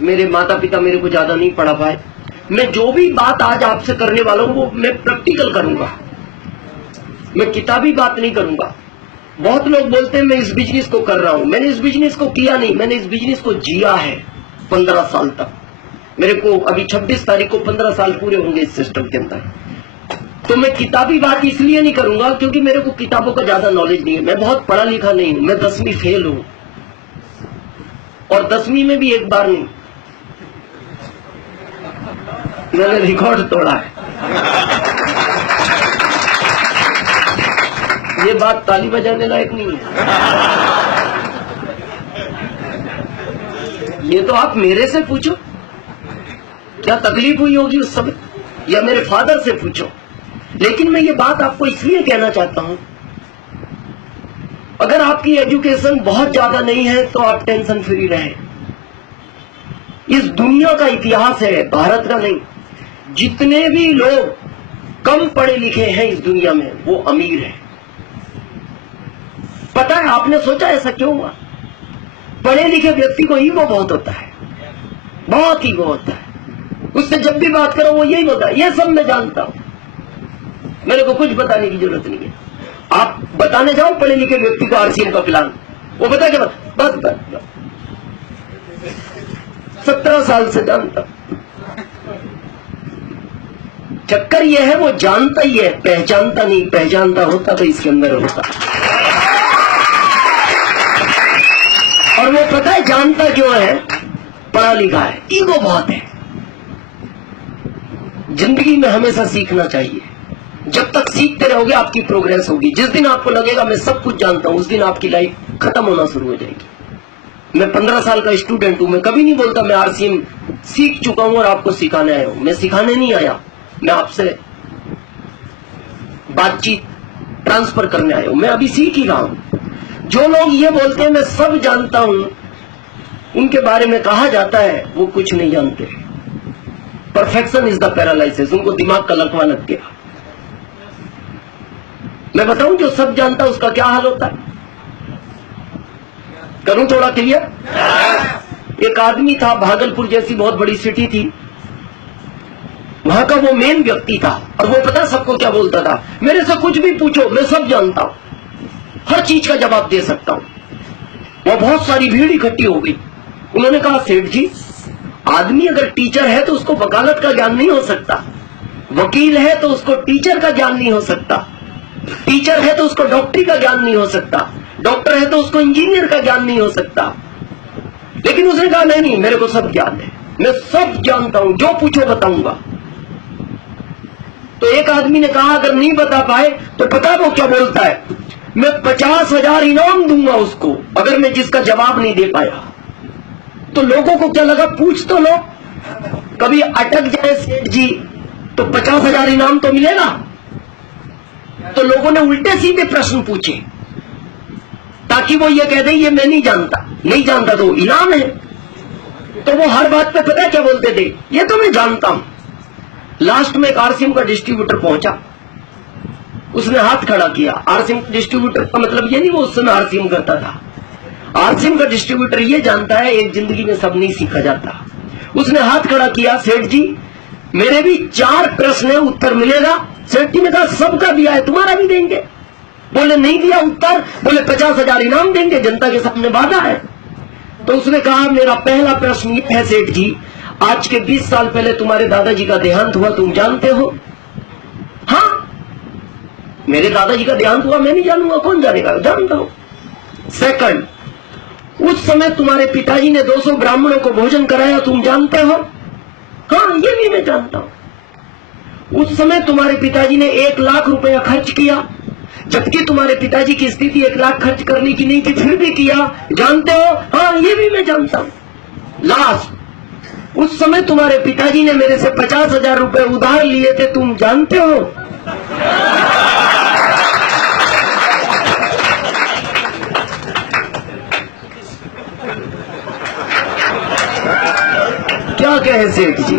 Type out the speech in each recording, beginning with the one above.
मेरे माता पिता मेरे को ज्यादा नहीं पढ़ा पाए। मैं जो भी बात आज आपसे करने वाला हूं वो मैं प्रैक्टिकल करूंगा, मैं किताबी बात नहीं करूंगा। बहुत लोग बोलते हैं मैं इस बिजनेस को कर रहा हूं, मैंने इस बिजनेस को किया नहीं, मैंने इस बिजनेस को जिया है 15 साल तक। मेरे को अभी 26 तारीख को 15 साल पूरे होंगे इस सिस्टम के अंदर। तो मैं किताबी बात इसलिए नहीं करूंगा क्योंकि मेरे को किताबों का ज्यादा नॉलेज नहीं है, मैं बहुत पढ़ा लिखा नहीं हूं, मैं 10वीं फेल हूं, और 10वीं में भी एक बार नहीं, मैंने रिकॉर्ड तोड़ा है। ये बात ताली बजाने लायक नहीं है। ये तो आप मेरे से पूछो क्या तकलीफ हुई होगी उस समय, या मेरे फादर से पूछो। लेकिन मैं ये बात आपको इसलिए कहना चाहता हूं, अगर आपकी एजुकेशन बहुत ज्यादा नहीं है तो आप टेंशन फ्री रहें। इस दुनिया का इतिहास है, भारत का नहीं। जितने भी लोग कम पढ़े लिखे हैं इस दुनिया में वो अमीर हैं। पता है, आपने सोचा ऐसा क्यों हुआ? पढ़े लिखे व्यक्ति को ईगो बहुत होता है, बहुत ईगो होता है। उससे जब भी बात करो वो यही बोलता है ये सब मैं जानता हूं, मेरे को कुछ बताने की जरूरत नहीं है। आप बताने जाओ पढ़े लिखे व्यक्ति को आरसीएम का प्लान, वो बता के बस 17 साल से जानता। चक्कर यह है वो जानता ही है, पहचानता नहीं। पहचानता होता तो इसके अंदर होता। और वो पता है जानता क्यों है? पढ़ा लिखा है, ईगो बहुत है। जिंदगी में हमेशा सीखना चाहिए। जब तक सीखते रहोगे आपकी प्रोग्रेस होगी। जिस दिन आपको लगेगा मैं सब कुछ जानता हूं, उस दिन आपकी लाइफ खत्म होना शुरू हो जाएगी। मैं 15 साल का स्टूडेंट हूं, मैं कभी नहीं बोलता मैं आरसीएम सीख चुका हूं और आपको सिखाने आया हूं। मैं सिखाने नहीं आया, मैं आपसे बातचीत ट्रांसफर करने आया हूं। मैं अभी सीख ही रहा हूं। जो लोग ये बोलते हैं मैं सब जानता हूं, उनके बारे में कहा जाता है वो कुछ नहीं जानते। परफेक्शन इज द पैरालिसिस, उनको दिमाग का लकवा लग गया। मैं बताऊं जो सब जानता है उसका क्या हाल होता है? करूं थोड़ा क्लियर। एक आदमी था, भागलपुर जैसी बहुत बड़ी सिटी थी, वहां का वो मेन व्यक्ति था, और वो पता सबको क्या बोलता था? मेरे से कुछ भी पूछो मैं सब जानता हूं, हर चीज का जवाब दे सकता हूं। वो बहुत सारी भीड़ इकट्ठी हो गई। उन्होंने कहा सेठ जी, आदमी अगर टीचर है तो उसको वकालत का ज्ञान नहीं हो सकता, वकील है तो उसको टीचर का ज्ञान नहीं हो सकता, टीचर है तो उसको डॉक्टरी का ज्ञान नहीं हो सकता, डॉक्टर है तो उसको इंजीनियर का ज्ञान नहीं हो सकता। लेकिन उसने कहा नहीं, मेरे को सब ज्ञान है, मैं सब जानता हूं, जो पूछो बताऊंगा। तो एक आदमी ने कहा अगर नहीं बता पाए तो पता वो क्या बोलता है? मैं 50,000 इनाम दूंगा उसको अगर मैं जिसका जवाब नहीं दे पाया। तो लोगों को क्या लगा, पूछ तो लो, कभी अटक जाए सेठ जी तो 50,000 इनाम तो मिलेगा। तो लोगों ने उल्टे सीधे प्रश्न पूछे ताकि वो ये कह दे ये मैं नहीं जानता, नहीं जानता तो इनाम है। तो वो हर बात पे पता क्या बोलते थे? ये तो मैं जानता हूं। लास्ट में एक आरसीएम का डिस्ट्रीब्यूटर पहुंचा, उसने हाथ खड़ा किया। आरसीएम डिस्ट्रीब्यूटर का मतलब ये नहीं वो उस समय आरसीएम करता था। आरसीएम का डिस्ट्रीब्यूटर ये जानता है एक जिंदगी में सब नहीं सीखा जाता। उसने हाथ खड़ा किया, सेठ जी मेरे भी 4 प्रश्न है, उत्तर मिलेगा? सेठ जी ने कहा सबका दिया है, तुम्हारा भी देंगे। बोले नहीं दिया उत्तर? बोले 50,000 इनाम देंगे, जनता के सामने वादा है। तो उसने कहा मेरा पहला प्रश्न ये है सेठ जी, आज के 20 साल पहले तुम्हारे दादाजी का देहांत हुआ, तुम जानते हो? हाँ, मेरे दादाजी का देहांत हुआ, मैं नहीं जानूंगा, कौन जानेगा? जानता हूं। सेकंड, उस समय तुम्हारे पिताजी ने 200 ब्राह्मणों को भोजन कराया, तुम जानते हो? हाँ, ये भी मैं जानता हूं। उस समय तुम्हारे पिताजी ने 1 लाख रुपया खर्च किया, जबकि तुम्हारे पिताजी की स्थिति 1 लाख खर्च करने की नहीं थी, फिर भी किया, जानते हो? हाँ, ये भी मैं जानता हूं। लास्ट, उस समय तुम्हारे पिताजी ने मेरे से 50,000 रुपए उधार लिए थे, तुम जानते हो? क्या कहे सेठ जी,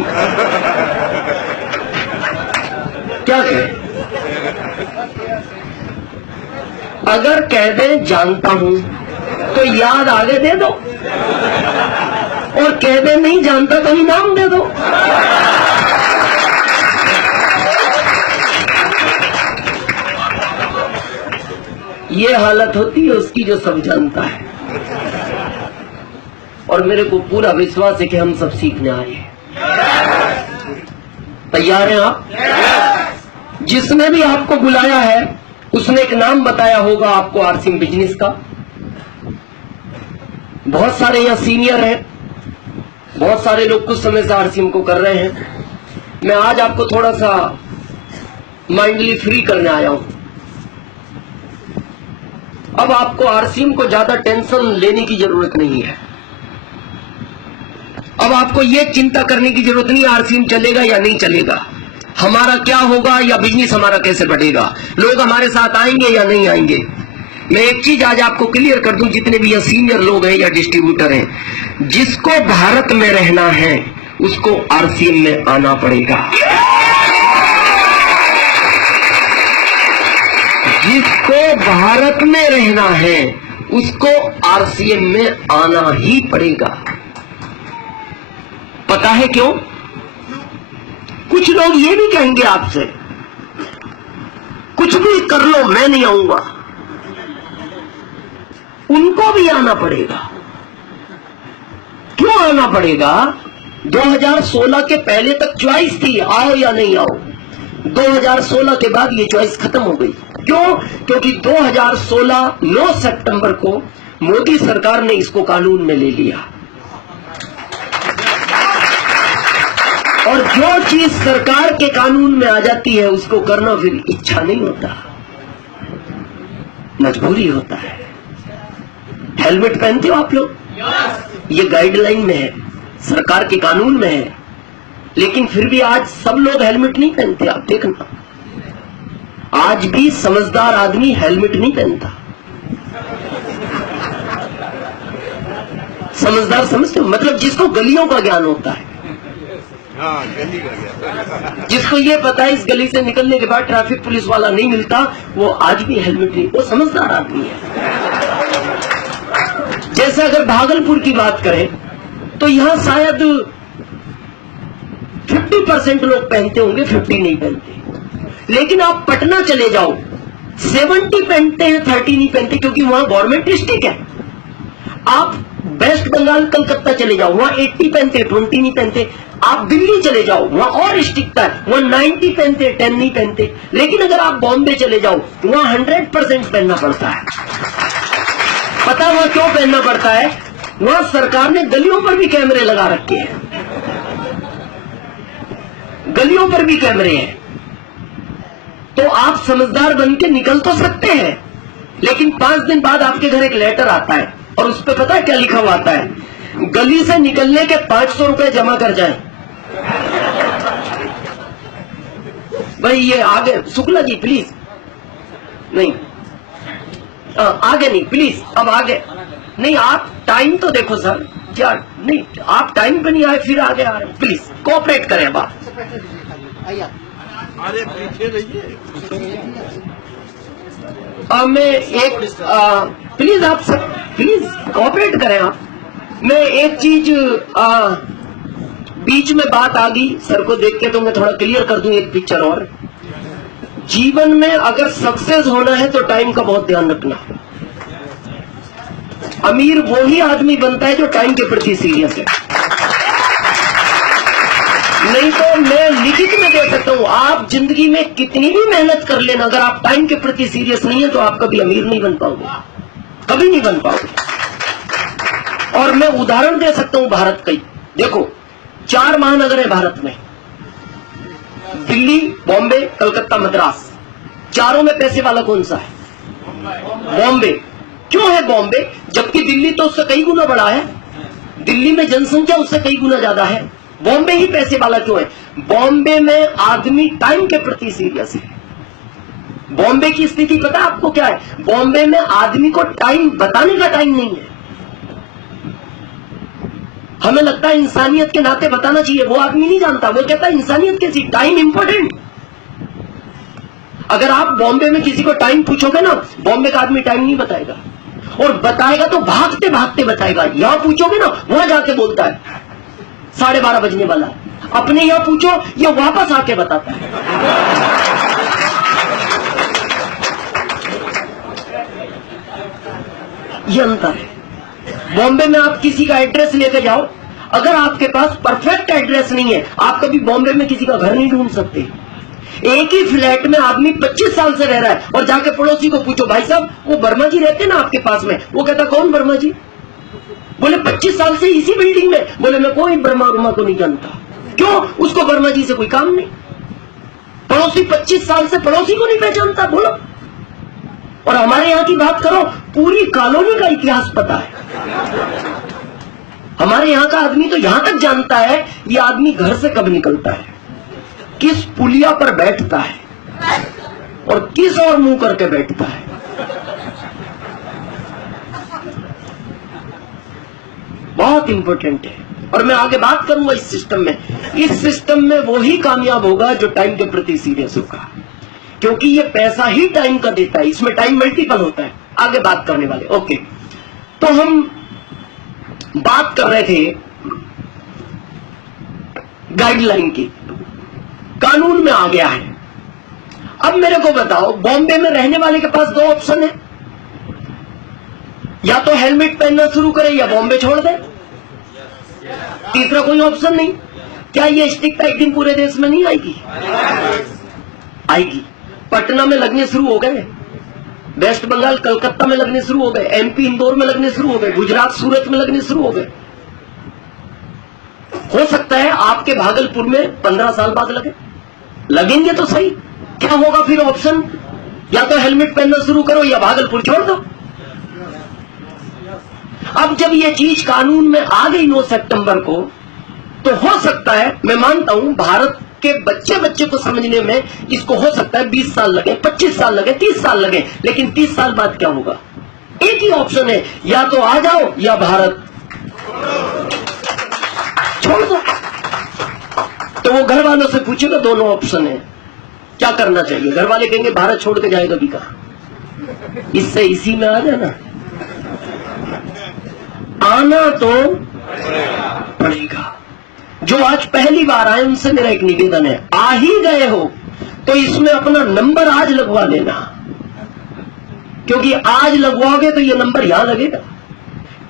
क्या कहे? अगर कह दे जानता हूं तो याद आगे दे दो, और कह दे नहीं जानता तो इनाम दे दो। ये हालत होती है उसकी जो सब जानता है। और मेरे को पूरा विश्वास है कि हम सब सीखने आए हैं। तैयार हैं आप? जिसने भी आपको बुलाया है उसने एक नाम बताया होगा आपको आरसीएम बिजनेस का। बहुत सारे यहाँ सीनियर हैं, बहुत सारे लोग कुछ समय से आरसीएम को कर रहे हैं। मैं आज आपको थोड़ा सा माइंडली फ्री करने आया हूं। अब आपको आरसीएम को ज्यादा टेंशन लेने की जरूरत नहीं है। अब आपको ये चिंता करने की जरूरत नहीं आरसीएम चलेगा या नहीं चलेगा, हमारा क्या होगा या बिजनेस हमारा कैसे बढ़ेगा, लोग हमारे साथ आएंगे या नहीं आएंगे। मैं एक चीज आज आपको क्लियर कर दूं, जितने भी यहाँ सीनियर लोग हैं या डिस्ट्रीब्यूटर हैं, जिसको भारत में रहना है उसको आरसीएम में आना पड़ेगा। जिसको भारत में रहना है उसको आरसीएम में आना ही पड़ेगा। पता है क्यों? कुछ लोग ये भी कहेंगे आपसे, कुछ भी कर लो मैं नहीं आऊंगा। उनको भी आना पड़ेगा। क्यों आना पड़ेगा? 2016 के पहले तक चॉइस थी, आओ या नहीं आओ। 2016 के बाद ये चॉइस खत्म हो गई। क्यों? क्योंकि 2016 9 सितंबर को मोदी सरकार ने इसको कानून में ले लिया। और जो चीज सरकार के कानून में आ जाती है उसको करना फिर इच्छा नहीं होता, मजबूरी होता है। हेलमेट पहनते हो आप लोग? ये गाइडलाइन में है, सरकार के कानून में है, लेकिन फिर भी आज सब लोग हेलमेट नहीं पहनते। आप देखना, आज भी समझदार आदमी हेलमेट नहीं पहनता। समझदार समझते हो? मतलब जिसको गलियों का ज्ञान होता है, गली का गया। जिसको ये पता है इस गली से निकलने के बाद ट्रैफिक पुलिस वाला नहीं मिलता, वो आज भी हेलमेट नहीं, वो समझदार आदमी है। जैसे अगर भागलपुर की बात करें तो यहां शायद 50% लोग पहनते होंगे, 50 नहीं पहनते। लेकिन आप पटना चले जाओ, 70 पहनते हैं, 30 नहीं पहनते, क्योंकि वहां गवर्नमेंट स्ट्रिक्ट है। आप वेस्ट बंगाल कलकत्ता चले जाओ, वहां 80 पहनते, 20 नहीं पहनते। आप दिल्ली चले जाओ, वहां और स्ट्रिक्ट है, वहां 90 पहनते, 10 नहीं पहनते। लेकिन अगर आप बॉम्बे चले जाओ, वहां 100% पहनना पड़ता है। पता वहां क्यों पहनना पड़ता है? वहां सरकार ने गलियों पर भी कैमरे लगा रखे हैं, गलियों पर भी कैमरे हैं। तो आप समझदार बन के निकल तो सकते हैं, लेकिन 5 दिन बाद आपके घर एक लेटर आता है और उस पर पता है क्या लिखा हुआ आता है? गली से निकलने के 500 रुपए जमा कर जाएं। भाई ये आगे, शुक्ला जी प्लीज, नहीं आगे नहीं प्लीज, अब आगे नहीं। आप टाइम तो देखो सर, क्या नहीं आप टाइम पे नहीं आए फिर आगे आ रहे हैं। प्लीज कोऑपरेट करें। अब अरे पीछे रहिए। मैं एक प्लीज आप सब प्लीज कोऑपरेट करें। आप मैं एक चीज बीच में बात आ गई सर को देख के, तो मैं थोड़ा क्लियर कर दूं एक पिक्चर और। जीवन में अगर सक्सेस होना है तो टाइम का बहुत ध्यान रखना। अमीर वो ही आदमी बनता है जो टाइम के प्रति सीरियस है। नहीं तो मैं लिखित में दे सकता हूं, आप जिंदगी में कितनी भी मेहनत कर लेना, अगर आप टाइम के प्रति सीरियस नहीं है तो आप कभी अमीर नहीं बन पाओगे, कभी नहीं बन पाओगे। और मैं उदाहरण दे सकता हूं भारत का ही। देखो 4 महानगर है भारत में, दिल्ली, बॉम्बे, कलकत्ता, मद्रास। चारों में पैसे वाला कौन सा है? बॉम्बे। क्यों है बॉम्बे? जबकि दिल्ली तो उससे कई गुना बड़ा है, दिल्ली में जनसंख्या उससे कई गुना ज्यादा है। बॉम्बे ही पैसे वाला क्यों है? बॉम्बे में आदमी टाइम के प्रति सीरियस है। बॉम्बे की स्थिति पता है आपको क्या है? बॉम्बे में आदमी को टाइम बताने का टाइम नहीं है। हमें लगता है इंसानियत के नाते बताना चाहिए, वो आदमी नहीं जानता, वो कहता है इंसानियत कैसी, टाइम इंपॉर्टेंट। अगर आप बॉम्बे में किसी को टाइम पूछोगे ना, बॉम्बे का आदमी टाइम नहीं बताएगा, और बताएगा तो भागते भागते बताएगा। यहां पूछोगे ना, वहां जाके बोलता है। 12:30 बजने वाला है। अपने यहां पूछो, ये वापस आके बताता है। ये अंतर है। बॉम्बे में आप किसी का एड्रेस लेके जाओ, अगर आपके पास परफेक्ट एड्रेस नहीं है, आप कभी बॉम्बे में किसी का घर नहीं ढूंढ सकते। एक ही फ्लैट में आदमी 25 साल से रह रहा है और जाके पड़ोसी को पूछो, भाई साहब वो वर्मा जी रहते ना आपके पास में? वो कहता कौन वर्मा जी? बोले 25 साल से इसी बिल्डिंग में। बोले मैं कोई वर्मा को नहीं जानता। क्यों? उसको वर्मा जी से कोई काम नहीं। पड़ोसी 25 साल से पड़ोसी को नहीं पहचानता। बोलो। और हमारे यहां की बात करो, पूरी कॉलोनी का इतिहास पता है। हमारे यहां का आदमी तो यहां तक जानता है ये आदमी घर से कब निकलता है, किस पुलिया पर बैठता है और किस और मुंह करके बैठता है। बहुत इंपॉर्टेंट है। और मैं आगे बात करूंगा इस सिस्टम में। इस सिस्टम में वो ही कामयाब होगा जो टाइम के प्रति सीरियस होगा, क्योंकि ये पैसा ही टाइम का देता है। इसमें टाइम मल्टीपल होता है। आगे बात करने वाले। ओके, तो हम बात कर रहे थे गाइडलाइन की। कानून में आ गया है। अब मेरे को बताओ, बॉम्बे में रहने वाले के पास 2 ऑप्शन है, या तो हेलमेट पहनना शुरू करे या बॉम्बे छोड़ दे। तीसरा कोई ऑप्शन नहीं। क्या ये स्ट्रिक्ट टाइपिंग पूरे देश में नहीं आएगी? आएगी। पटना में लगने शुरू हो गए, वेस्ट बंगाल कलकत्ता में लगने शुरू हो गए, एमपी इंदौर में लगने शुरू हो गए, गुजरात सूरत में लगने शुरू हो गए। हो सकता है आपके भागलपुर में 15 साल बाद लगे। लगेंगे तो सही। क्या होगा फिर ऑप्शन? या तो हेलमेट पहनना शुरू करो या भागलपुर छोड़ दो। अब जब ये चीज कानून में आ गई 9 सितंबर को, तो हो सकता है, मैं मानता हूं भारत के बच्चे को समझने में इसको हो सकता है 20 साल लगे, 25 साल लगे, 30 साल लगे। लेकिन 30 साल बाद क्या होगा? एक ही ऑप्शन है, या तो आ जाओ या भारत छोड़ दो। तो वो घर वालों से पूछेगा, दोनों ऑप्शन है, क्या करना चाहिए? घर वाले कहेंगे भारत छोड़ के जाएगा भी कहां, इससे इसी में आ जाना। आना तो पड़ेगा। जो आज पहली बार आए उनसे मेरा एक निवेदन है, आ ही गए हो तो इसमें अपना नंबर आज लगवा लेना, क्योंकि आज लगवाओगे तो ये नंबर यहां लगेगा,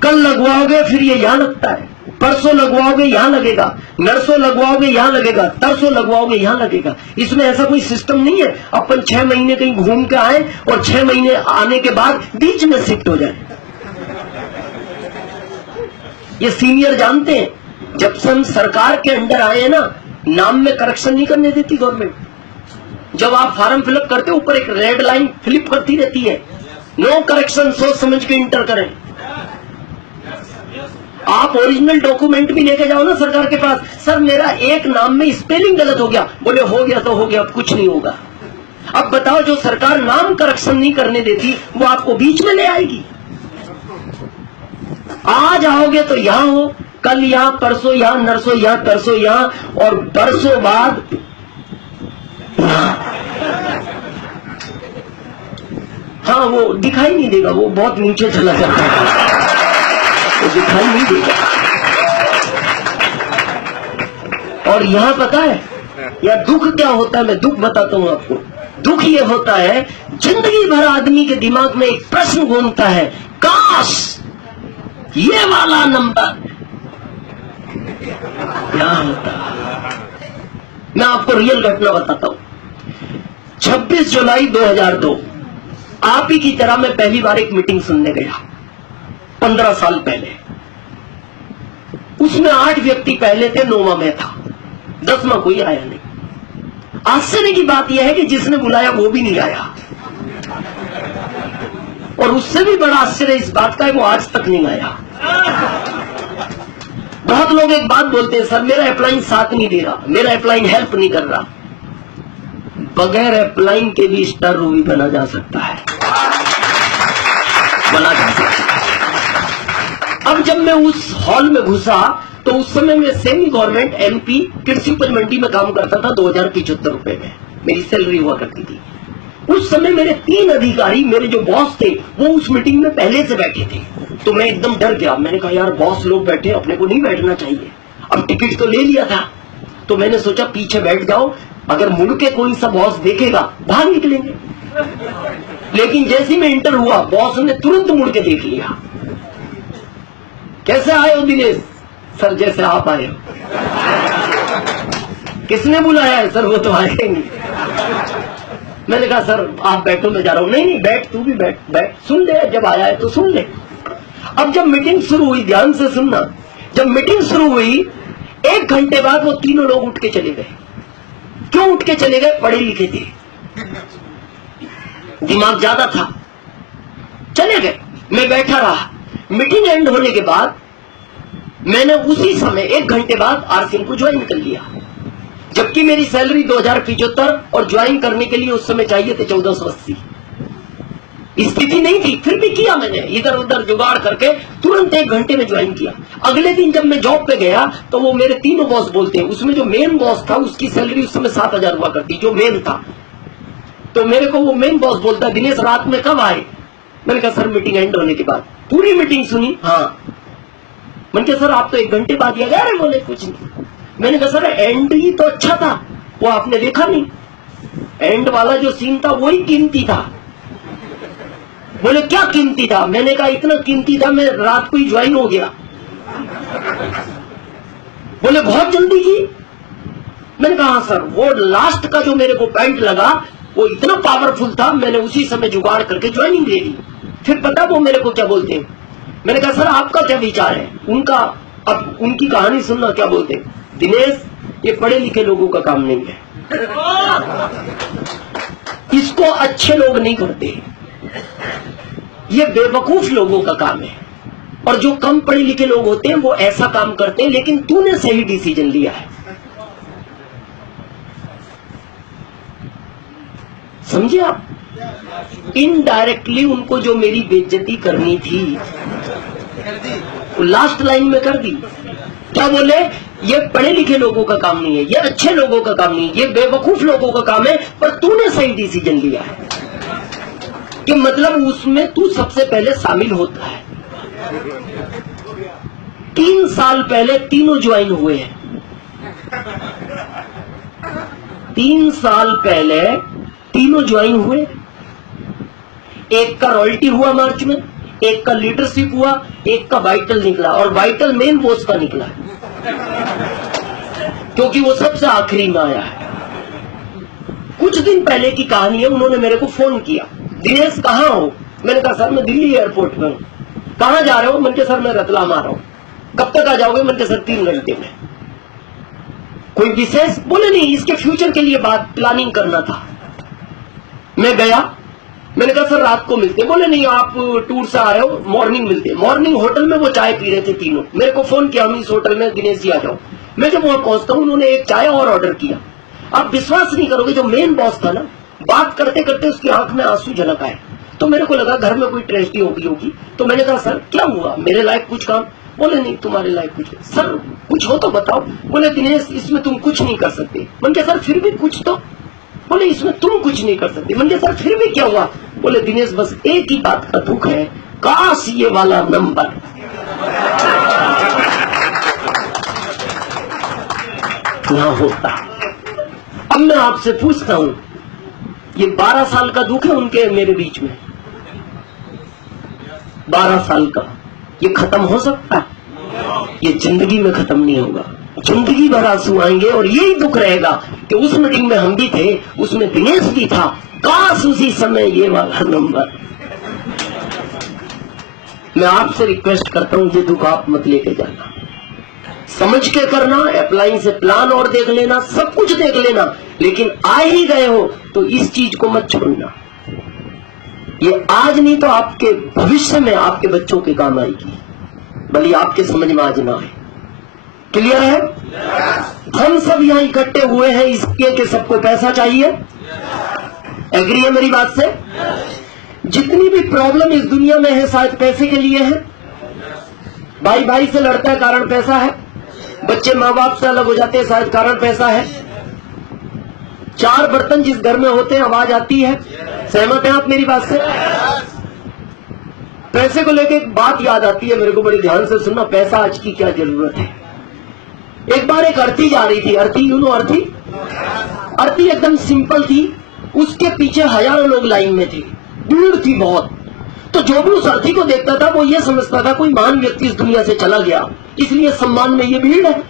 कल लगवाओगे फिर ये यहां लगता है, परसों लगवाओगे यहां लगेगा, नरसों लगवाओगे यहां लगेगा, तरसों लगवाओगे यहां लगेगा। इसमें ऐसा कोई सिस्टम नहीं है अपन 6 महीने कहीं घूम के आए और 6 महीने आने के बाद बीच में शिफ्ट हो जाए। ये सीनियर जानते हैं, जब से हम सरकार के अंडर आए हैं ना, नाम में करेक्शन नहीं करने देती गवर्नमेंट। जब आप फॉर्म फिलअप करते हो ऊपर एक रेड लाइन फ्लिप करती रहती है, नो करेक्शन, सोच समझ के इंटर करें। आप ओरिजिनल डॉक्यूमेंट भी लेके जाओ ना सरकार के पास, सर मेरा एक नाम में स्पेलिंग गलत हो गया, बोले हो गया तो हो गया, अब कुछ नहीं होगा। अब बताओ, जो सरकार नाम करेक्शन नहीं करने देती वो आपको बीच में ले आएगी। आज आओगे तो यहां हो, कल यहां, परसों यहां, नरसों यहां, तरसों यहां, और बरसों बाद हाँ वो दिखाई नहीं देगा, वो बहुत नीचे चला जाता है, वो दिखाई नहीं देगा। और यहां पता है या दुख क्या होता है? मैं दुख बताता हूं आपको। दुख ये होता है, जिंदगी भर आदमी के दिमाग में एक प्रश्न घूमता है, काश ये वाला नंबर क्या होता। मैं आपको रियल घटना बताता हूं। 26 जुलाई 2002 आप ही की तरह मैं पहली बार एक मीटिंग सुनने गया 15 साल पहले। उसमें 8 व्यक्ति पहले थे, 9वां मैं था, 10वां कोई आया नहीं। आश्चर्य की बात यह है कि जिसने बुलाया वो भी नहीं आया, और उससे भी बड़ा आश्चर्य इस बात का है वो आज तक नहीं आया। बहुत लोग एक बात बोलते हैं, सर मेरा अपलाइन साथ नहीं दे रहा, मेरा अपलाइन हेल्प नहीं कर रहा। बगैर अपलाइन के भी स्टार रूबी बना जा सकता है, बना जा सकता है। अब जब मैं उस हॉल में घुसा तो उस समय मैं सेमी गवर्नमेंट एमपी कृषि उपज मंडी में काम करता था, 2075 रुपए में मेरी सैलरी हुआ करती थी। उस समय मेरे 3 अधिकारी, मेरे जो बॉस थे, वो उस मीटिंग में पहले से बैठे थे। तो मैं एकदम डर गया। मैंने कहा यार बॉस लोग बैठे, अपने को नहीं बैठना चाहिए। अब टिकट तो ले लिया था, तो मैंने सोचा पीछे बैठ जाओ, अगर मुड़ के कोई सा बॉस देखेगा बाहर निकलेंगे। लेकिन जैसे मैं इंटर हुआ, बॉस ने तुरंत मुड़ के देख लिया। कैसे आए हो दिनेश? सर जैसे आप आए हो। किसने बुलाया है? सर वो तो आएंगे। मैंने कहा सर आप बैठो, मैं जा रहा हूं। नहीं नहीं बैठ, तू भी बैठ, बैठ सुन ले, जब आया है तो सुन ले। अब जब मीटिंग शुरू हुई, ध्यान से सुनना, जब मीटिंग शुरू हुई 1 घंटे बाद वो तीनों लोग उठ के चले गए। क्यों उठ के चले गए? पढ़े लिखे थे, दिमाग ज्यादा था, चले गए। मैं बैठा रहा। मीटिंग एंड होने के बाद मैंने उसी समय 1 घंटे बाद आरसीएम को ज्वाइन कर लिया, जबकि मेरी सैलरी 2075 और ज्वाइन करने के लिए उस समय चाहिए थे 1480। स्थिति नहीं थी, फिर भी किया मैंने, इधर उधर जुगाड़ करके तुरंत 1 घंटे में ज्वाइन किया। अगले दिन जब मैं जॉब पे गया तो वो मेरे तीनों बॉस बोलते हैं, उसमें जो मेन बॉस था उसकी सैलरी उस समय 7000 हुआ करती, जो मेन था। तो मेरे को वो मेन बॉस बोलता है, दिनेश रात में कब आए? मैंने कहा सर मीटिंग एंड होने के बाद। पूरी मीटिंग सुनी? हाँ। मैंने कहा सर आप तो 1 घंटे बाद आ गए। बोले कुछ नहीं। मैंने कहा सर एंड ही तो अच्छा था, वो आपने देखा नहीं? एंड वाला जो सीन था वही कीमती था। बोले क्या कीमती था? मैंने कहा इतना कीमती था मैं रात को ही ज्वाइन हो गया। बोले बहुत जल्दी की? मैंने कहा हाँ सर, वो लास्ट का जो मेरे को पॉइंट लगा वो इतना पावरफुल था, मैंने उसी समय जुगाड़ करके ज्वाइनिंग दे दी। फिर पता वो मेरे को क्या बोलते हैं? मैंने कहा सर आपका क्या विचार है? उनका, अब उनकी कहानी सुनना, क्या बोलते हैं, दिनेश ये पढ़े लिखे लोगों का काम नहीं है, इसको अच्छे लोग नहीं करते, ये बेवकूफ लोगों का काम है, और जो कम पढ़े लिखे लोग होते हैं वो ऐसा काम करते हैं, लेकिन तूने सही डिसीजन लिया है। समझे आप? इनडायरेक्टली उनको जो मेरी बेइज्जती करनी थी वो लास्ट लाइन में कर दी। क्या बोले? ये पढ़े लिखे लोगों का काम नहीं है, ये अच्छे लोगों का काम नहीं है, ये बेवकूफ लोगों का काम है, पर तूने सही डिसीजन लिया है। कि मतलब उसमें तू सबसे पहले शामिल होता है। 3 साल पहले तीनों ज्वाइन हुए हैं। 3 साल पहले तीनों ज्वाइन हुए। एक का रॉयल्टी हुआ मार्च में, एक का लीडरशिप हुआ, एक का वाइटल निकला, और वाइटल मेन बॉस का निकला क्योंकि वो सबसे आखिरी में आया है। कुछ दिन पहले की कहानी है, उन्होंने मेरे को फोन किया, दिनेश कहाँ हो? मैंने कहा सर मैं दिल्ली एयरपोर्ट में हूँ। कहाँ जा रहे हो? मैंने कहा सर मैं रतलाम आ रहा हूँ। कब तक आ जाओगे? मैंने कहा सर 3 घंटे में। कोई विशेष? बोले नहीं, इसके फ्यूचर के लिए बात प्लानिंग करना था। मैं गया, मैंने कहा सर रात को मिलते। बोले नहीं आप टूर से आ रहे हो, मॉर्निंग मिलते। मॉर्निंग होटल में वो चाय पी रहे थे तीनों। मेरे को फोन किया, हम इस होटल में, दिनेश जी आ जाओ। मैं जब वहां पहुंचता हूं, उन्होंने एक चाय और ऑर्डर किया। आप विश्वास नहीं करोगे, जो मेन बॉस था ना, बात करते करते उसकी आंख में आंसू झलक आए। तो मेरे को लगा घर में कोई ट्रेजेडी होगी। तो मैंने कहा सर क्या हुआ? मेरे लायक कुछ काम? बोले नहीं तुम्हारे लायक कुछ। सर कुछ हो तो बताओ। बोले दिनेश इसमें तुम कुछ नहीं कर सकते। मैंने कहा सर फिर भी कुछ तो। बोले इसमें तुम कुछ नहीं कर सकते। मैंने कहा सर फिर भी क्या हुआ? बोले दिनेश बस एक ही बात का दुख है, काश ये वाला नंबर ना होता। अब मैं आपसे पूछता हूं, ये 12 साल का दुख है उनके मेरे बीच में, 12 साल का, ये खत्म हो सकता है? ये जिंदगी में खत्म नहीं होगा। जिंदगी भर आंसू आएंगे और यही दुख रहेगा कि उस मीटिंग में हम भी थे, उसमें दिनेश भी था, काश उसी समय ये वाला नंबर। मैं आपसे रिक्वेस्ट करता हूं, ये दुख आप मत लेके जाना, समझ के करना, अप्लाई से प्लान और देख लेना, सब कुछ देख लेना, लेकिन आ ही गए हो तो इस चीज को मत छोड़ना। ये आज नहीं तो आपके भविष्य में आपके बच्चों के काम आएगी, भले आपके समझ में आज ना आए। क्लियर है? हम सब यहाँ इकट्ठे हुए हैं इसके कि सबको पैसा चाहिए। एग्री है मेरी बात से? जितनी भी प्रॉब्लम इस दुनिया में है शायद पैसे के लिए है। भाई भाई से लड़ता है कारण पैसा है, बच्चे माँ बाप से अलग हो जाते हैं शायद कारण पैसा है। 4 बर्तन जिस घर में होते हैं आवाज आती है। सहमत हैं आप मेरी बात से? पैसे को लेके एक बात याद आती है मेरे को, बड़ी ध्यान से सुनना। पैसा आज की क्या जरूरत है? एक बार एक अर्थी जा रही थी, अर्थी यू नो अर्थी, अर्थी एकदम सिंपल थी, उसके पीछे हजारों लोग लाइन में थे, भीड़ थी बहुत। तो जो भी उस अर्थी को देखता था वो ये समझता था कोई महान व्यक्ति इस दुनिया से चला गया, इसलिए सम्मान में ये भीड़ है।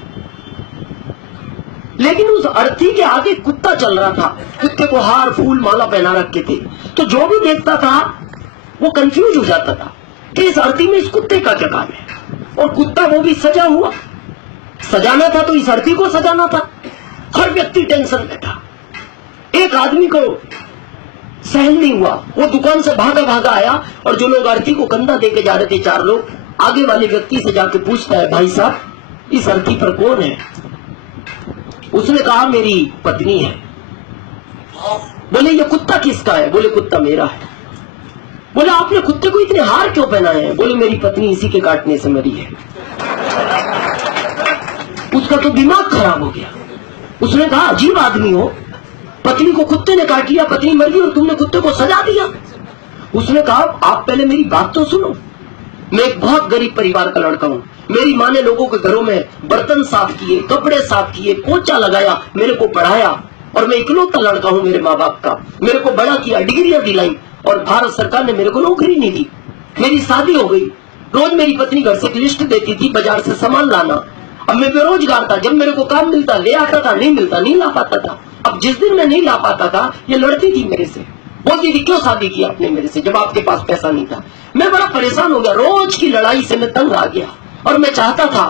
लेकिन उस अर्थी के आगे कुत्ता चल रहा था, कुत्ते को हार फूल माला पहना रखे थे। तो जो भी देखता था वो कंफ्यूज हो जाता था कि इस अर्थी में इस कुत्ते का क्या काम है, और कुत्ता वो भी सजा हुआ, सजाना था तो इस अर्थी को सजाना था। हर व्यक्ति टेंशन में था। एक आदमी को सहन नहीं हुआ, वो दुकान से भागा भागा आया, और जो लोग अर्थी को कंधा देके जा रहे थे, 4 लोग, आगे वाले व्यक्ति से जाके पूछता है, भाई साहब इस अर्थी पर कौन है? उसने कहा मेरी पत्नी है। बोले ये कुत्ता किसका है? बोले कुत्ता मेरा है। बोले आपने कुत्ते को इतने हार क्यों पहनाए हैं? बोले मेरी पत्नी इसी के काटने से मरी है। उसका तो दिमाग खराब हो गया। उसने कहा अजीब आदमी हो, पत्नी को कुत्ते ने काट लिया, पत्नी मर गई और तुमने कुत्ते को सजा दिया। उसने कहा आप पहले मेरी बात तो सुनो, मैं एक बहुत गरीब परिवार का लड़का हूँ। मेरी माँ ने लोगों के घरों में बर्तन साफ किए, कपड़े साफ किए, पोछा लगाया, मेरे को पढ़ाया, और मैं इकलौता लड़का हूँ मेरे माँ बाप का। मेरे को बड़ा किया, डिग्रियां दिलाई, और भारत सरकार ने मेरे को नौकरी नहीं दी। मेरी शादी हो गई। रोज मेरी पत्नी घर से एक लिस्ट देती थी बाजार से सामान लाना। अब मैं बेरोजगार था, जब मेरे को काम मिलता ले आता था, नहीं मिलता नहीं ला पाता था। अब जिस दिन मैं नहीं ला पाता था ये लड़ती थी मेरे से, बोलती थी क्यों शादी की आपने मेरे से जब आपके पास पैसा नहीं था। मैं बड़ा परेशान हो गया, रोज की लड़ाई से मैं तंग आ गया, और मैं चाहता था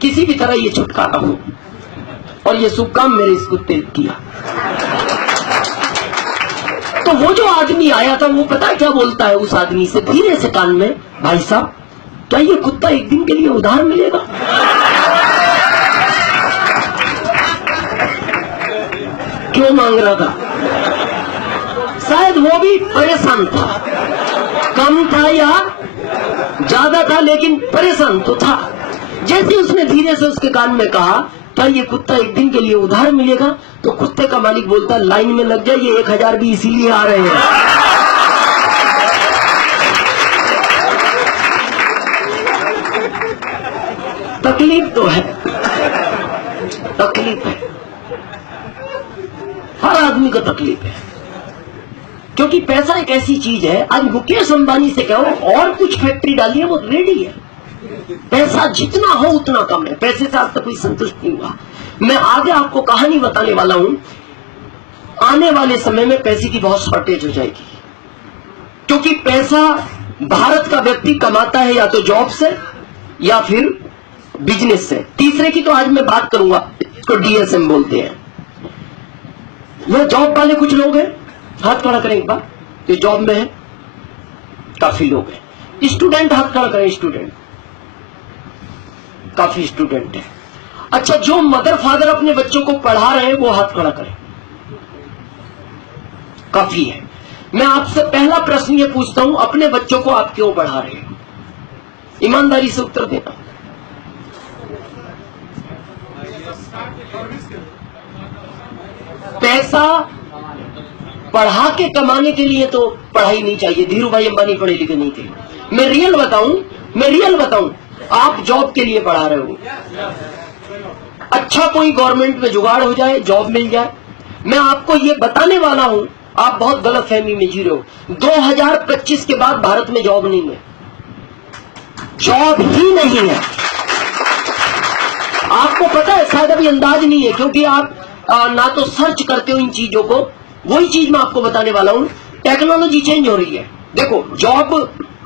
किसी भी तरह ये छुटकारा हो, और ये शुभ काम मेरे इस कुत्ते ने किया। तो वो जो आदमी आया था वो पता है क्या बोलता है उस आदमी से, धीरे से कान में, भाई साहब क्या ये कुत्ता एक दिन के लिए उधार मिलेगा? क्यों मांग रहा था? शायद वो भी परेशान था, कम था या ज्यादा था, लेकिन परेशान तो था। जैसे उसने धीरे से उसके कान में कहा क्या ये कुत्ता एक दिन के लिए उधार मिलेगा, तो कुत्ते का मालिक बोलता लाइन में लग जाए, ये 1000 भी इसीलिए आ रहे हैं। तकलीफ तो है, तकलीफ है, हर आदमी को तकलीफ है, क्योंकि पैसा एक ऐसी चीज है। आज मुकेश अंबानी से कहो और कुछ फैक्ट्री डालिए, वो रेडी है। पैसा जितना हो उतना कम है, पैसे से आज तक कोई संतुष्ट नहीं हुआ। मैं आगे आपको कहानी बताने वाला हूं, आने वाले समय में पैसे की बहुत शॉर्टेज हो जाएगी, क्योंकि पैसा भारत का व्यक्ति कमाता है या तो जॉब से या फिर बिजनेस से। तीसरे की तो आज मैं बात करूंगा, इसको डीएसएम बोलते हैं। यह जॉब वाले कुछ लोग हैं, हाथ खड़ा करें एक बार, जो जॉब में है, काफी लोग हैं। स्टूडेंट हाथ खड़ा करें, स्टूडेंट, काफी स्टूडेंट है। अच्छा, जो मदर फादर अपने बच्चों को पढ़ा रहे हैं वो हाथ खड़ा करें, काफी है। मैं आपसे पहला प्रश्न ये पूछता हूं, अपने बच्चों को आप क्यों पढ़ा रहे हैं? ईमानदारी से उत्तर देना। पैसा पढ़ा के कमाने के लिए तो पढ़ाई नहीं चाहिए, धीरू भाई अंबानी पढ़े लिखे नहीं थे। मैं रियल बताऊं, आप जॉब के लिए पढ़ा रहे हो। अच्छा कोई गवर्नमेंट में जुगाड़ हो जाए, जॉब मिल जाए। मैं आपको ये बताने वाला हूं, आप बहुत गलत फहमी में जी रहे हो। 2025 के बाद भारत में जॉब नहीं है, जॉब ही नहीं है। आपको पता है, शायद अभी अंदाज नहीं है, क्योंकि आप ना तो सर्च करते हो इन चीजों को। वही चीज मैं आपको बताने वाला हूं, टेक्नोलॉजी चेंज हो रही है। देखो जॉब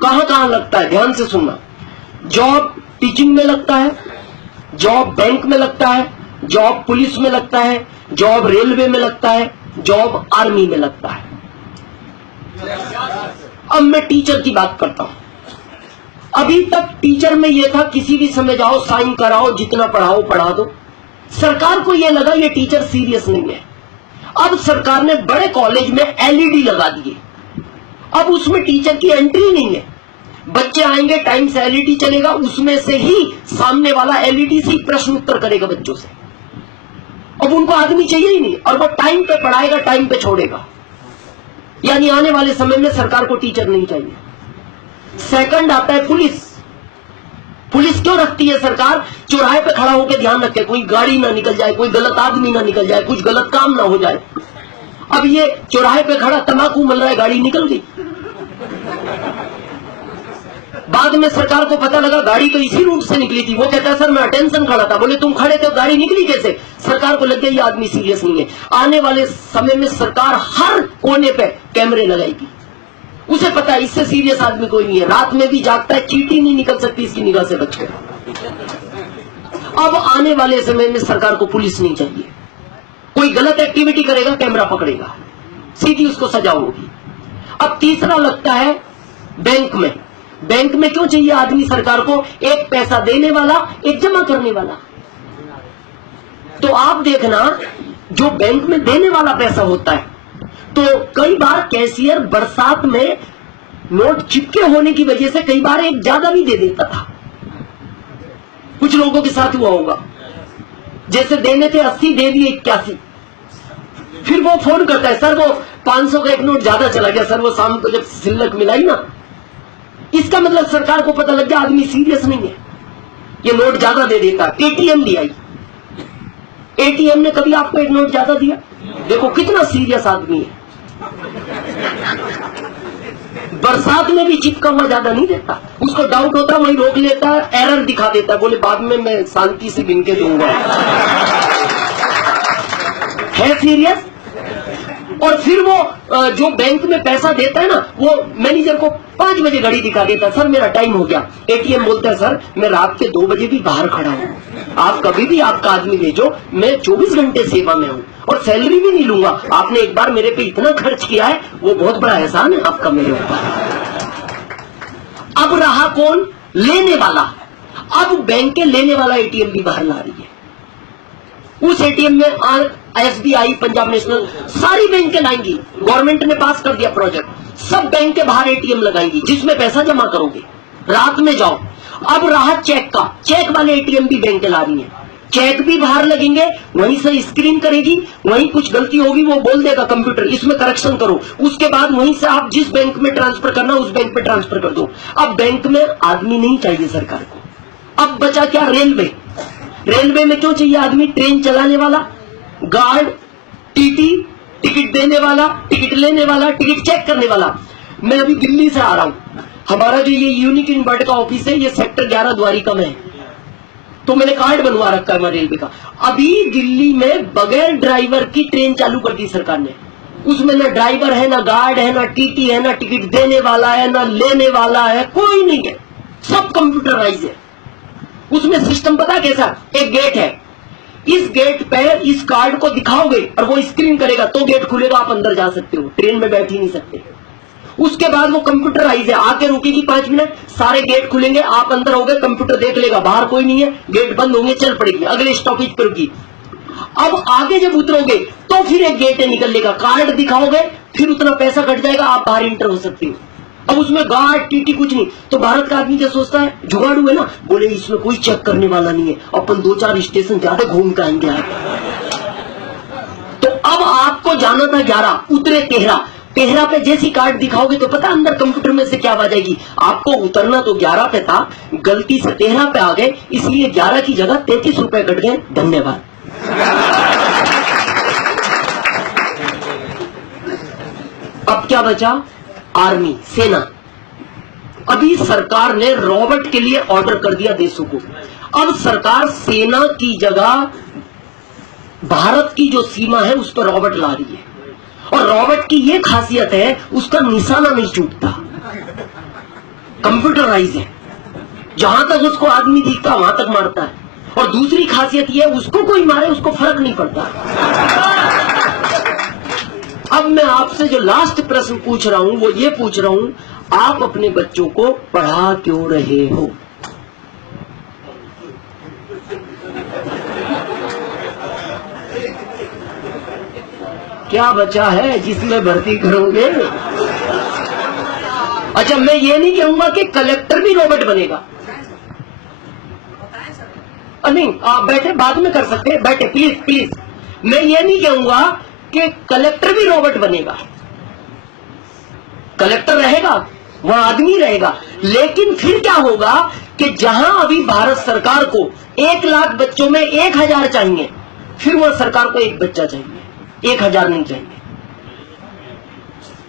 कहां कहां लगता है, ध्यान से सुनना। जॉब टीचिंग में लगता है, जॉब बैंक में लगता है, जॉब पुलिस में लगता है, जॉब रेलवे में लगता है, जॉब आर्मी में लगता है। अब मैं टीचर की बात करता हूं। अभी तक टीचर में यह था किसी भी समय जाओ, साइन कराओ, जितना पढ़ाओ पढ़ा दो। सरकार को यह लगा ये टीचर सीरियस नहीं है। अब सरकार ने बड़े कॉलेज में एलईडी लगा दिए, अब उसमें टीचर की एंट्री नहीं है। बच्चे आएंगे, टाइम से एलईडी चलेगा, उसमें से ही सामने वाला एलईडी से प्रश्न उत्तर करेगा बच्चों से। अब उनको आदमी चाहिए ही नहीं, और वो टाइम पे पढ़ाएगा, टाइम पे छोड़ेगा। यानी आने वाले समय में सरकार को टीचर नहीं चाहिए। सेकंड आता है पुलिस। पुलिस क्यों रखती है सरकार? चौराहे पे खड़ा होकर ध्यान रखे कोई गाड़ी ना निकल जाए, कोई गलत आदमी ना निकल जाए, कुछ गलत काम ना हो जाए। अब ये चौराहे पे खड़ा तंबाकू मल रहा है, गाड़ी निकल गई। बाद में सरकार को पता लगा गाड़ी तो इसी रूट से निकली थी। वो कहता है सर मैं अटेंशन खड़ा था। बोले तुम खड़े थे गाड़ी निकली कैसे? सरकार को लग गया ये आदमी सीरियस नहीं है। आने वाले समय में सरकार हर कोने पे कैमरे लगाएगी। उसे पता है इससे सीरियस आदमी कोई नहीं है, रात में भी जागता है, चींटी नहीं निकल सकती इसकी निगाह से बच कर। अब आने वाले समय में सरकार को पुलिस नहीं चाहिए। कोई गलत एक्टिविटी करेगा कैमरा पकड़ेगा, सीधी उसको सजा होगी। अब तीसरा लगता है बैंक में। बैंक में क्यों चाहिए आदमी सरकार को? एक पैसा देने वाला, एक जमा करने वाला। तो आप देखना जो बैंक में देने वाला पैसा होता है, तो कई बार कैशियर बरसात में नोट चिपके होने की वजह से कई बार एक ज्यादा भी दे देता था। कुछ लोगों के साथ हुआ होगा, जैसे देने थे 80 दे दिए 81। फिर वो फोन करता है सर वो 500 का एक नोट ज्यादा चला गया सर, वो शाम को जब सिल्लक मिलाई ना। इसका मतलब सरकार को पता लग गया आदमी सीरियस नहीं है, ये नोट ज्यादा दे देता। एटीएम दिया, एटीएम ने कभी आपको एक नोट ज्यादा दिया? देखो कितना सीरियस आदमी है। बरसात में भी चिपका हुआ ज्यादा नहीं देता, उसको डाउट होता वहीं रोक लेता है, एरर दिखा देता है, बोले बाद में मैं शांति से गिन के दूंगा। है सीरियस। और फिर वो जो बैंक में पैसा देता है ना, वो मैनेजर को 5 बजे घड़ी दिखा देता है, सर मेरा टाइम हो गया। एटीएम बोलता है सर मैं रात के 2 बजे भी बाहर खड़ा हूं, आप कभी भी आपका आदमी भेजो, मैं 24 घंटे सेवा में हूं और सैलरी भी नहीं लूंगा। आपने एक बार मेरे पे इतना खर्च किया है, वो बहुत बड़ा एहसान है आपका मेरे ऊपर। अब रहा कौन? लेने वाला। अब बैंक के लेने वाला एटीएम भी बाहर ला रही है। उस एटीएम में एसबीआई, पंजाब नेशनल, सारी बैंकें लाएंगी। गवर्नमेंट ने पास कर दिया प्रोजेक्ट, सब बैंक के बाहर एटीएम लगाएंगी जिसमें पैसा जमा करोगे, रात में जाओ। अब रहा चेक का, चेक वाले एटीएम भी बैंक ला रही है, चेक भी बाहर लगेंगे, वहीं से स्क्रीन करेगी, वहीं कुछ गलती होगी वो बोल देगा कंप्यूटर इसमें करेक्शन करो, उसके बाद वहीं से आप जिस बैंक में ट्रांसफर करना उस बैंक में ट्रांसफर कर दो। अब बैंक में आदमी नहीं चाहिए सरकार को। अब बचा क्या? रेलवे। रेलवे में क्यों चाहिए आदमी? ट्रेन चलाने वाला, गार्ड, टीटी, टिकट देने वाला, टिकट लेने वाला, टिकट चेक करने वाला। मैं अभी दिल्ली से आ रहा हूं, हमारा जो ये यूनिक इनवर्ट का ऑफिस है ये सेक्टर 11 द्वारिका में है, तो मैंने कार्ड बनवा रखा है हमारे रेलवे का। अभी दिल्ली में बगैर ड्राइवर की ट्रेन चालू कर दी सरकार ने। उसमें ना ड्राइवर है, ना गार्ड है, ना टीटी है, ना टिकट देने वाला है, ना लेने वाला है, कोई नहीं है, सब कंप्यूटराइज है। उसमें सिस्टम पता कैसा? एक गेट है, इस गेट पे इस कार्ड को दिखाओगे और वो स्क्रीन करेगा तो गेट खुलेगा, आप अंदर जा सकते हो, ट्रेन में बैठ ही नहीं सकते। उसके बाद वो कंप्यूटराइज है, आके रुकेगी 5 मिनट, सारे गेट खुलेंगे, आप अंदर हो गए, कंप्यूटर देख लेगा बाहर कोई नहीं है, गेट बंद होंगे, चल पड़ेगी, अगले स्टॉपेज पर रुकी। अब आगे जब उतरोगे तो फिर एक गेट निकल लेगा, कार्ड दिखाओगे, फिर उतना पैसा कट जाएगा, आप बाहर इंटर हो सकते हो। अब उसमें गार्ड टीटी कुछ नहीं। तो भारत का आदमी क्या सोचता है? जुगाड़ू है ना, बोले इसमें कोई चेक करने वाला नहीं है, अपन 2-4 स्टेशन ज्यादा घूम के आएंगे। तो अब आपको जाना था 11, उतरे 13, 13 पे जैसी कार्ड दिखाओगे तो पता अंदर कंप्यूटर में से क्या आ जाएगी। आपको उतरना तो 11 पे था, गलती से 13 पे आ गए, इसलिए 11 की जगह 33 रुपए कट गए। धन्यवाद। अब क्या बचा? आर्मी, सेना। अभी सरकार ने रॉबर्ट के लिए ऑर्डर कर दिया देशों को। अब सरकार सेना की जगह भारत की जो सीमा है उस पर रॉबर्ट ला रही है, और रॉबर्ट की ये खासियत है उसका निशाना नहीं चूकता, कंप्यूटराइज है, जहां तक उसको आदमी दिखता वहां तक मारता है। और दूसरी खासियत यह है उसको कोई मारे उसको फर्क नहीं पड़ता। अब मैं आपसे जो लास्ट प्रश्न पूछ रहा हूं वो ये पूछ रहा हूं, आप अपने बच्चों को पढ़ा क्यों रहे हो? क्या बचा है जिसमें भर्ती करोगे? अच्छा, मैं ये नहीं कहूंगा कि कलेक्टर भी रोबोट बनेगा। नहीं, आप बैठे, बाद में कर सकते हैं, बैठे प्लीज प्लीज। मैं ये नहीं कहूंगा कि कलेक्टर भी रोबोट बनेगा। कलेक्टर रहेगा, वह आदमी रहेगा, लेकिन फिर क्या होगा कि जहां अभी भारत सरकार को 1 लाख बच्चों में 1000 चाहिए, फिर वह सरकार को एक बच्चा चाहिए, 1000 नहीं चाहिए।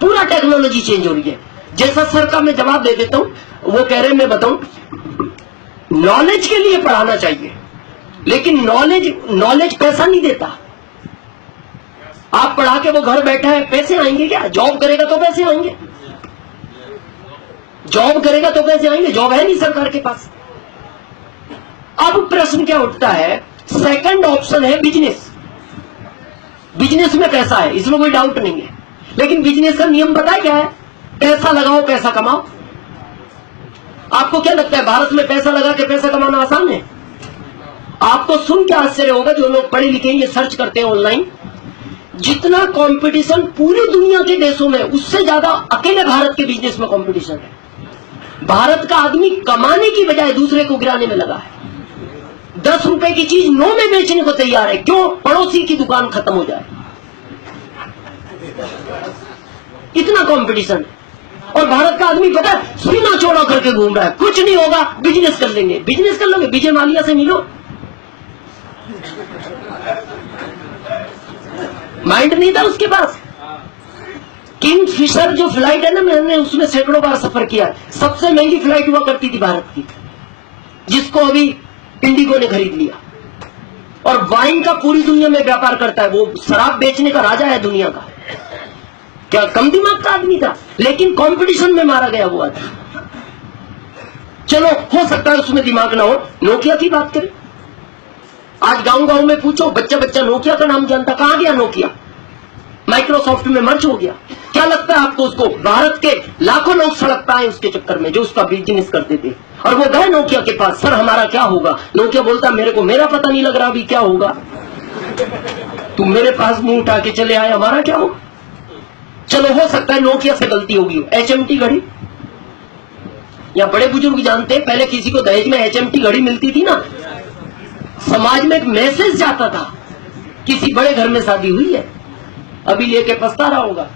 पूरा टेक्नोलॉजी चेंज हो रही है। जैसा सर का मैं जवाब दे देता हूं, वो कह रहे हैं मैं बताऊं, नॉलेज के लिए पढ़ाना चाहिए, लेकिन नॉलेज पैसा नहीं देता। आप पढ़ा के वो घर बैठा है, पैसे आएंगे क्या? जॉब करेगा तो पैसे आएंगे, जॉब करेगा तो पैसे आएंगे, जॉब है नहीं सरकार के पास। अब प्रश्न क्या उठता है, सेकंड ऑप्शन है बिजनेस। बिजनेस में पैसा है, इसमें कोई डाउट नहीं है, लेकिन बिजनेस का नियम पता है क्या है? पैसा लगाओ पैसा कमाओ। आपको क्या लगता है भारत में पैसा लगा के पैसा कमाना आसान है? आपको सुन के आश्चर्य होगा, जो लोग पढ़े लिखे ये सर्च करते हैं ऑनलाइन, जितना कंपटीशन पूरी दुनिया के देशों में, उससे ज्यादा अकेले भारत के बिजनेस में कंपटीशन है। भारत का आदमी कमाने की बजाय दूसरे को गिराने में लगा है। 10 रुपए की चीज 9 में बेचने को तैयार है, क्यों? पड़ोसी की दुकान खत्म हो जाए, इतना कंपटीशन है। और भारत का आदमी पता है सीना चौड़ा करके घूम रहा है, कुछ नहीं होगा, बिजनेस कर लेंगे। बिजनेस कर लोगे, विजय माल्या से मिलो, माइंड नहीं था उसके पास। किंग फिशर जो फ्लाइट है ना, मैंने उसमें सैकड़ों बार सफर किया। सबसे महंगी फ्लाइट हुआ करती थी भारत की, जिसको अभी इंडिगो ने खरीद लिया। और वाइन का पूरी दुनिया में व्यापार करता है, वो शराब बेचने का राजा है दुनिया का। क्या कम दिमाग का आदमी था? लेकिन कंपटीशन में मारा गया वो आदमी। चलो हो सकता है उसमें दिमाग ना हो। नोकिया की बात करें, आज गांव गांव में पूछो, बच्चा बच्चा नोकिया का नाम जानता। कहां गया नोकिया? माइक्रोसॉफ्ट में मर्ज हो गया। क्या लगता है आपको उसको? भारत के लाखों लोग सड़क पाए उसके चक्कर में, जो उसका बिजनेस करते थे। और वो गए नोकिया के पास, सर हमारा क्या होगा? नोकिया बोलता मेरे को मेरा पता नहीं लग रहा अभी क्या होगा, तुम मेरे पास मुंह उठा के चले आए, हमारा क्या होगा? चलो हो सकता है नोकिया से गलती होगी। HMT घड़ी, या बड़े बुजुर्ग जानते हैं, पहले किसी को दहेज में HMT घड़ी मिलती थी ना, समाज में एक मैसेज जाता था, किसी बड़े घर में शादी हुई है, अभी लेके पछता रहा होगा।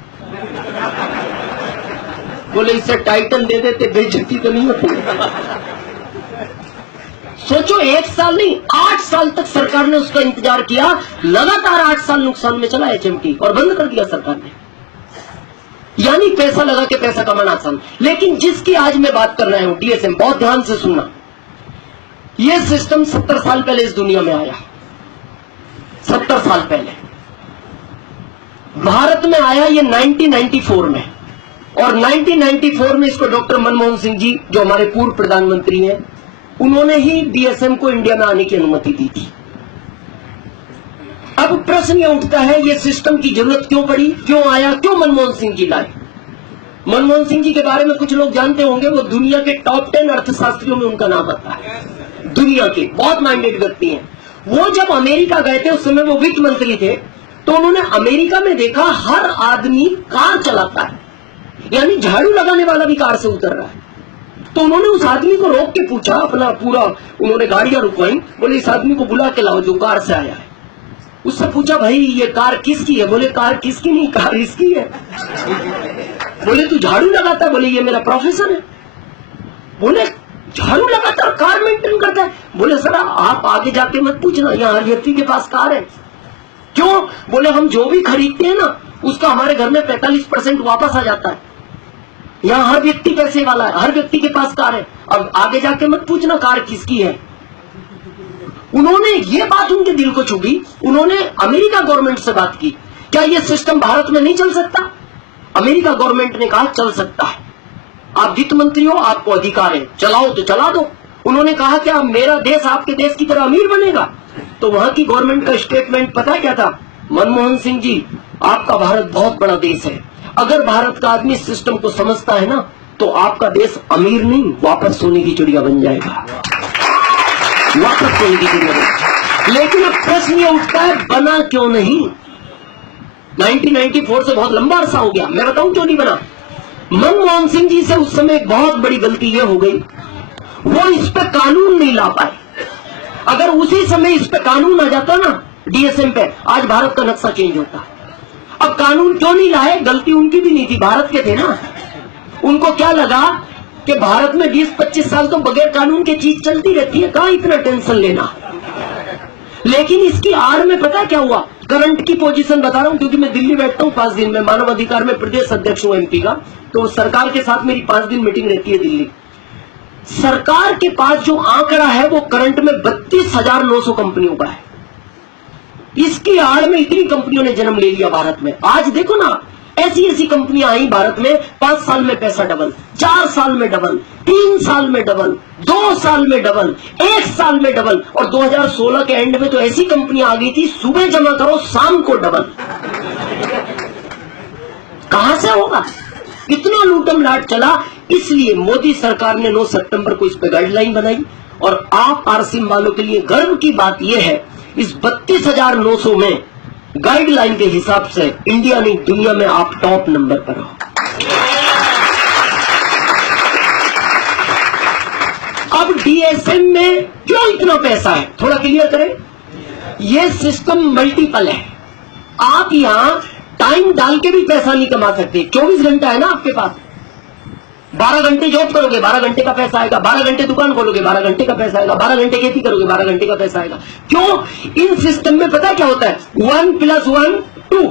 बोले इससे टाइटल दे देते, बेइज्जती तो नहीं होती। सोचो 1 साल नहीं 8 साल तक सरकार ने उसका इंतजार किया, लगातार 8 साल नुकसान में चला HMT, और बंद कर दिया सरकार ने। यानी पैसा लगा के पैसा कमाना आसान। लेकिन जिसकी आज मैं बात कर रहा हूं, DSM, बहुत ध्यान से सुनना, यह सिस्टम 70 साल पहले इस दुनिया में आया। 70 साल पहले भारत में आया ये 1994 में, और 1994 में इसको डॉक्टर मनमोहन सिंह जी, जो हमारे पूर्व प्रधानमंत्री हैं, उन्होंने ही DSM को इंडिया में आने की अनुमति दी थी। अब प्रश्न ये उठता है, ये सिस्टम की जरूरत क्यों पड़ी, क्यों आया, क्यों मनमोहन सिंह जी लाए? मनमोहन सिंह जी के बारे में कुछ लोग जानते होंगे, वो दुनिया के टॉप 10 अर्थशास्त्रियों में उनका नाम आता है। दुनिया के बहुत माइंडेड व्यक्ति हैं। वो जब अमेरिका गए थे, उस समय वो वित्त मंत्री थे, तो उन्होंने अमेरिका में देखा हर आदमी कार चलाता है, यानी झाड़ू लगाने वाला भी कार से उतर रहा है। तो उन्होंने उस आदमी को रोक के पूछा, अपना पूरा उन्होंने गाड़ियां रुकवाई, बोले इस आदमी को बुला के लाओ जो कार से आया है। उससे पूछा भाई ये कार किसकी है? बोले कार किसकी नहीं, कार इसकी है। बोले तू झाड़ू लगाता है? बोले ये मेरा प्रोफेशन है। बोले झाड़ू लगाता, कार मेंटेन करता है? बोले सर आप आगे जाके मत पूछना, यहाँ हर व्यक्ति के पास कार है। क्यों? बोले हम जो भी खरीदते हैं ना, उसका हमारे घर में 45% वापस आ जाता है। यहाँ हर व्यक्ति पैसे वाला है, हर व्यक्ति के पास कार है। अब आगे जाके मत पूछना कार किसकी है। उन्होंने ये बात उनके दिल को छू गई। उन्होंने अमेरिका गवर्नमेंट से बात की, क्या ये सिस्टम भारत में नहीं चल सकता? अमेरिका गवर्नमेंट ने कहा चल सकता है, आप वित्त मंत्री हो, आपको अधिकार है, चलाओ तो चला दो। उन्होंने कहा क्या मेरा देश आपके देश की तरह अमीर बनेगा? तो वहां की गवर्नमेंट का स्टेटमेंट पता क्या था? मनमोहन सिंह जी, आपका भारत बहुत बड़ा देश है, अगर भारत का आदमी सिस्टम को समझता है ना, तो आपका देश अमीर नहीं, वापस सोने की चिड़िया बन जाएगा, वापस सोने की चिड़िया बन। लेकिन अब प्रश्न ये उठता है, बना क्यों नहीं? 1994 से बहुत लंबा अरसा हो गया। मैं बताऊं क्यों नहीं बना। मनमोहन सिंह जी से उस समय एक बहुत बड़ी गलती ये हो गई, वो इस पे कानून नहीं ला पाए। अगर उसी समय इस पे कानून आ जाता ना DSM पे, आज भारत का नक्शा चेंज होता। अब कानून क्यों नहीं लाए? गलती उनकी भी नहीं थी, भारत के थे ना। उनको क्या लगा कि भारत में 20-25 साल तो बगैर कानून की चीज चलती रहती है, कहां इतना टेंशन लेना। लेकिन इसकी आड़ में पता क्या हुआ, करंट की पोजीशन बता रहा हूं, क्योंकि मैं दिल्ली बैठता हूं 5 दिन में, मानव अधिकार में प्रदेश अध्यक्ष हूं एमपी का, तो सरकार के साथ मेरी 5 दिन मीटिंग रहती है दिल्ली। सरकार के पास जो आंकड़ा है वो करंट में 32,900 कंपनियों का है। इसकी आड़ में इतनी कंपनियों ने जन्म ले लिया भारत में। आज देखो ना, ऐसी ऐसी कंपनियां आई भारत में, 5 साल में पैसा डबल, 4 साल में डबल, 3 साल में डबल, 2 साल में डबल, 1 साल में डबल, और 2016 के एंड में तो ऐसी कंपनियां आ गई थी, सुबह जमा करो शाम को डबल। कहां से होगा? इतना लूटम लाट चला। इसलिए मोदी सरकार ने 9 सितंबर को इस पर गाइडलाइन बनाई, और आप आरसीएम वालों के लिए गर्व की बात यह है, इस 32,900 में गाइडलाइन के हिसाब से इंडिया नहीं दुनिया में आप टॉप नंबर पर हो। अब डीएसएम में क्यों इतना पैसा है, थोड़ा क्लियर करें। यह सिस्टम मल्टीपल है। आप यहां टाइम डाल के भी पैसा नहीं कमा सकते। 24 घंटा है ना आपके पास, 12 घंटे जॉब करोगे 12 घंटे का पैसा आएगा, 12 घंटे दुकान खोलोगे 12 घंटे का पैसा आएगा, 12 घंटे खेती करोगे 12 घंटे का पैसा आएगा। क्यों? इन सिस्टम में पता क्या होता है, 1 + 1 2,